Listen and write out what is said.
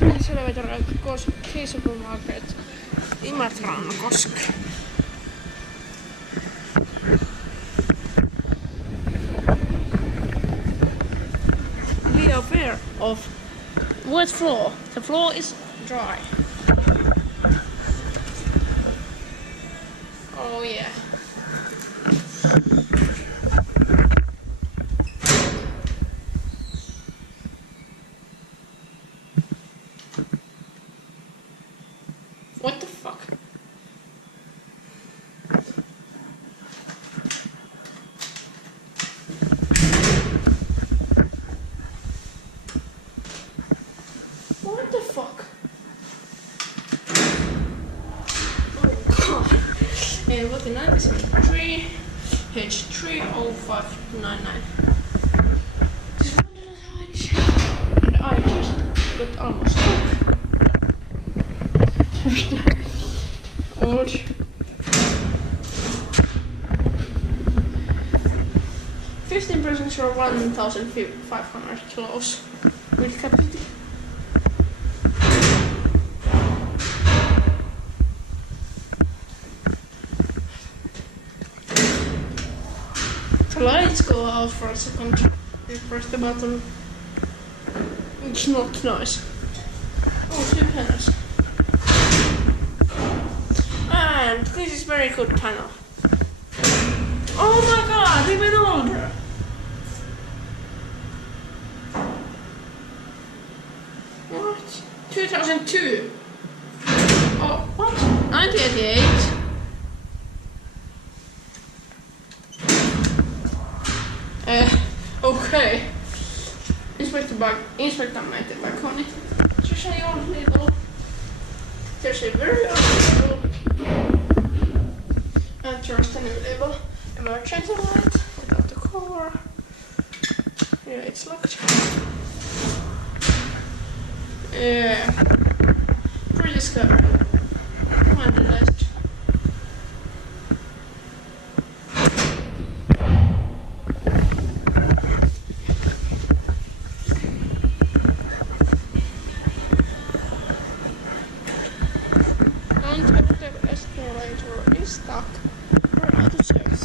Finnish elevator goes K-Supermarket Imatrankosk. Be aware of wet floor. The floor is dry. Oh yeah. What the fuck? What the fuck? Oh god. And what the 973 H30599. This one and I just got almost stuck. Old. 15% or 1,500 kilos with capacity. The lights go out for a second. You press the button. It's not nice. Oh, 2 panels. And this is very good panel. Oh my god, even older! What? 2002? Oh, what? 1988? Okay. Inspecta made it by Kone. There's a old little. There's a very old label. And there's the new label. Emergency light without the cover. Yeah, it's locked. Yeah. Pretty scary. Vandalised. Escalator is stuck. We're out of service.